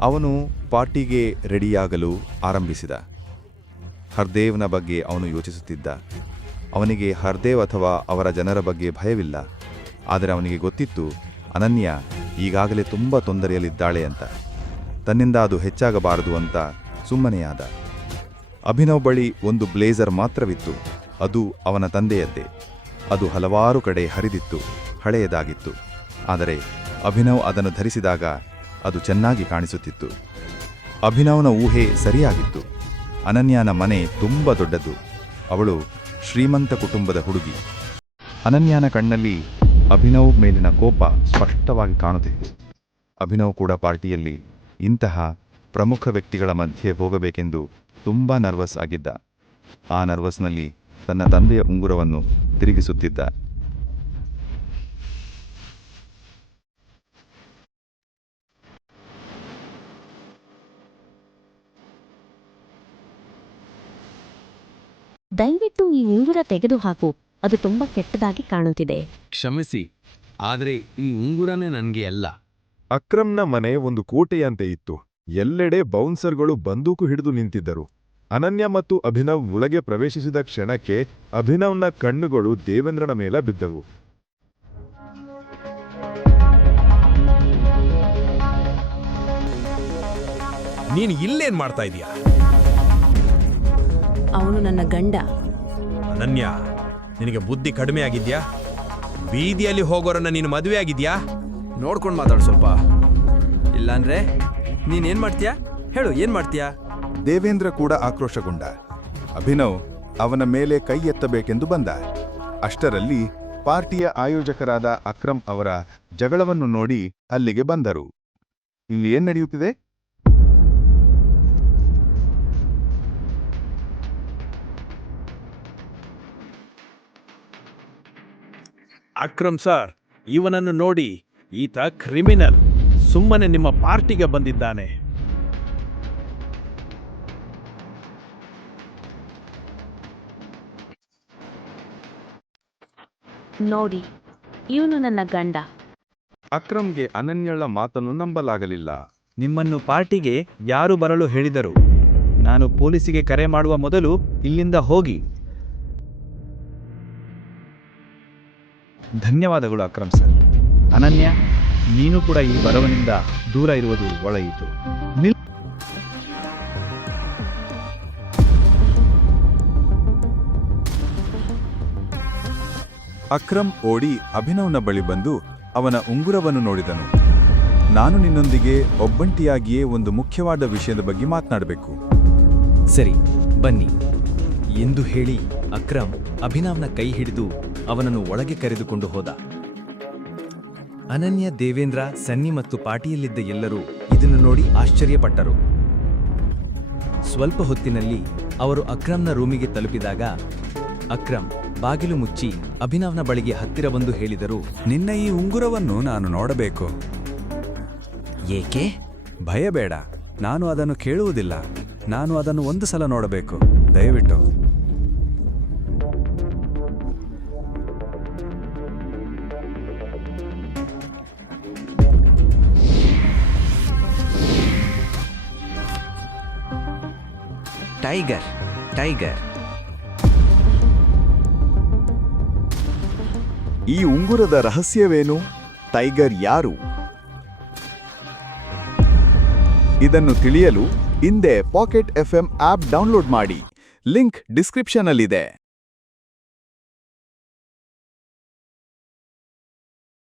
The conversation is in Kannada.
ಅವನು ಪಾರ್ಟಿಗೆ ರೆಡಿಯಾಗಲು ಆರಂಭಿಸಿದ. ಹರ್ದೇವ್ನ ಬಗ್ಗೆ ಅವನು ಯೋಚಿಸುತ್ತಿದ್ದ. ಅವನಿಗೆ ಹರ್ದೇವ್ ಅಥವಾ ಅವರ ಜನರ ಬಗ್ಗೆ ಭಯವಿಲ್ಲ. ಆದರೆ ಅವನಿಗೆ ಗೊತ್ತಿತ್ತು, ಅನನ್ಯ ಈಗಾಗಲೇ ತುಂಬ ತೊಂದರೆಯಲ್ಲಿದ್ದಾಳೆ ಅಂತ. ತನ್ನಿಂದ ಅದು ಹೆಚ್ಚಾಗಬಾರದು ಅಂತ ಸುಮ್ಮನೆಯಾದ ಅಭಿನವ್ ಬಳಿ ಒಂದು ಬ್ಲೇಸರ್ ಮಾತ್ರವಿತ್ತು. ಅದು ಅವನ ತಂದೆಯದ್ದೇ. ಅದು ಹಲವಾರು ಕಡೆ ಹರಿದಿತ್ತು, ಹಳೆಯದಾಗಿತ್ತು. ಆದರೆ ಅಭಿನವ್ ಅದನ್ನು ಧರಿಸಿದಾಗ ಅದು ಚೆನ್ನಾಗಿ ಕಾಣಿಸುತ್ತಿತ್ತು. ಅಭಿನವ್ನ ಊಹೆ ಸರಿಯಾಗಿತ್ತು. ಅನನ್ಯಾನ ಮನೆ ತುಂಬ ದೊಡ್ಡದು. ಅವಳು ಶ್ರೀಮಂತ ಕುಟುಂಬದ ಹುಡುಗಿ. ಅನನ್ಯಾನ ಕಣ್ಣಲ್ಲಿ ಅಭಿನವ್ ಮೇಲಿನ ಕೋಪ ಸ್ಪಷ್ಟವಾಗಿ ಕಾಣುತ್ತಿತ್ತು ಅಭಿನವ್ ಕೂಡ ಪಾರ್ಟಿಯಲ್ಲಿ ಇಂತಹ ಪ್ರಮುಖ ವ್ಯಕ್ತಿಗಳ ಮಧ್ಯೆ ಹೋಗಬೇಕೆಂದು ತುಂಬಾ ನರ್ವಸ್ ಆಗಿದ್ದ. ಆ ನರ್ವಸ್ನಲ್ಲಿ ತನ್ನ ತಂದೆಯ ಉಂಗುರವನ್ನು ತಿರುಗಿಸುತ್ತಿದ್ದ. ದಯವಿಟ್ಟು ಈ ಉಂಗುರ ತೆಗೆದುಹಾಕು. ಅದು ತುಂಬಾ ಕೆಟ್ಟದಾಗಿ ಕಾಣುತ್ತಿದೆ. ಕ್ಷಮಿಸಿ ಆದರೆ ಈ ಉಂಗುರನೇ ನನಗೆ ಅಲ್ಲ. ಅಕ್ರಮ್ನ ಮನೆ ಒಂದು ಕೋಟೆಯಂತೆ ಇತ್ತು. ಎಲ್ಲೆಡೆ ಬೌನ್ಸರ್ಗಳು ಬಂದೂಕು ಹಿಡಿದು ನಿಂತಿದ್ದರು. ಅನನ್ಯ ಮತ್ತು ಅಭಿನವ್ ಒಳಗೆ ಪ್ರವೇಶಿಸಿದ ಕ್ಷಣಕ್ಕೆ ಅಭಿನವ್ನ ಕಣ್ಣುಗಳು ದೇವೇಂದ್ರನ ಮೇಲೆ ಬಿದ್ದವು. ನೀನು ಇಲ್ಲೇನ್ ಮಾಡ್ತಾ ಇದೀಯಾ? ಅವನು ನನ್ನ ಗಂಡ. ಅನನ್ಯ ನಿನಗೆ ಬುದ್ಧಿ ಕಡಿಮೆ ಆಗಿದ್ಯಾ? ಬೀದಿಯಲ್ಲಿ ಹೋಗೋರನ್ನ ನೀನು ಮದುವೆ ಆಗಿದ್ಯಾ? ನೋಡ್ಕೊಂಡು ಮಾತಾಡು ಸ್ವಲ್ಪ. ಇಲ್ಲಾಂದ್ರೆ ನೀನೇನ್ ಮಾಡ್ತೀಯಾ? ಹೇಳು ಏನ್ ಮಾಡ್ತೀಯಾ? ದೇವೇಂದ್ರ ಕೂಡ ಆಕ್ರೋಶಗೊಂಡ. ಅಭಿನವ್ ಅವನ ಮೇಲೆ ಕೈ ಎತ್ತಬೇಕೆಂದು ಬಂದ. ಅಷ್ಟರಲ್ಲಿ ಪಾರ್ಟಿಯ ಆಯೋಜಕರಾದ ಅಕ್ರಮ್ ಅವರ ಜಗಳವನ್ನು ನೋಡಿ ಅಲ್ಲಿಗೆ ಬಂದರು. ಇಲ್ಲಿ ಏನ್ ನಡೆಯುತ್ತಿದೆ? ಅಕ್ರಮ್ ಸರ್ ಇವನನ್ನು ನೋಡಿ ಈತ ಕ್ರಿಮಿನಲ್. ಸುಮ್ಮನೆ ನಿಮ್ಮ ಪಾರ್ಟಿಗೆ ಬಂದಿದ್ದಾನೆ. ನೋಡಿ ಇವನು ನನ್ನ ಗಂಡ. ಅಕ್ರಮ್ಗೆ ಅನನ್ಯಳ ಮಾತನ್ನು ನಂಬಲಾಗಲಿಲ್ಲ. ನಿಮ್ಮನ್ನು ಪಾರ್ಟಿಗೆ ಯಾರು ಬರಲು ಹೇಳಿದರು? ನಾನು ಪೊಲೀಸಿಗೆ ಕರೆ ಮಾಡುವ ಮೊದಲು ಇಲ್ಲಿಂದ ಹೋಗಿ. ಧನ್ಯವಾದಗಳು ಅಕ್ರಮ್ ಸರ್. ಅನನ್ಯ ನೀನು ಕೂಡ ಈ ಬರವನಿಂದ ದೂರ ಇರುವುದು ಒಳೆಯಿತು ನಿಲ್ ಅಕ್ರಮ್ ಓಡಿ ಅಭಿನವ್ನ ಬಳಿ ಬಂದು ಅವನ ಉಂಗುರವನ್ನು ನೋಡಿದನು. ನಾನು ನಿನ್ನೊಂದಿಗೆ ಒಬ್ಬಂಟಿಯಾಗಿಯೇ ಒಂದು ಮುಖ್ಯವಾದ ವಿಷಯದ ಬಗ್ಗೆ ಮಾತನಾಡಬೇಕು. ಸರಿ ಬನ್ನಿ. ಎಂದು ಹೇಳಿ ಅಕ್ರಮ್ ಅಭಿನವ್ನ ಕೈ ಹಿಡಿದು ಅವನನ್ನು ಒಳಗೆ ಕರೆದುಕೊಂಡು ಹೋದ. ಅನನ್ಯ ದೇವೇಂದ್ರ ಸನ್ನಿ ಮತ್ತು ಪಾಟಿಯಲ್ಲಿದ್ದ ಎಲ್ಲರೂ ಇದನ್ನು ನೋಡಿ ಆಶ್ಚರ್ಯಪಟ್ಟರು. ಸ್ವಲ್ಪ ಹೊತ್ತಿನಲ್ಲಿ ಅವರು ಅಕ್ರಮ್ನ ರೂಮಿಗೆ ತಲುಪಿದಾಗ ಅಕ್ರಮ್ ಬಾಗಿಲು ಮುಚ್ಚಿ ಅಭಿನವ್ನ ಬಳಿಗೆ ಹತ್ತಿರ ಬಂದು ಹೇಳಿದರು ನಿನ್ನ ಈ ಉಂಗುರವನ್ನು ನಾನು ನೋಡಬೇಕು. ಏಕೆ? ಭಯಬೇಡ ನಾನು ಅದನ್ನು ಕೇಳುವುದಿಲ್ಲ. ನಾನು ಅದನ್ನು ಒಂದು ಸಲ ನೋಡಬೇಕು. ದಯವಿಟ್ಟು. Tiger tiger. ಈ ಉಂಗುರದ ರಹಸ್ಯವೇನು? ಟೈಗರ್ ಯಾರು? ಇದನ್ನು ತಿಳಿಯಲು ಹಿಂದೆ ಪಾಕೆಟ್ ಎಫ್ಎಂ ಆಪ್ ಡೌನ್ಲೋಡ್ ಮಾಡಿ. ಲಿಂಕ್ ಡಿಸ್ಕ್ರಿಪ್ಷನ್ನಲ್ಲಿದೆ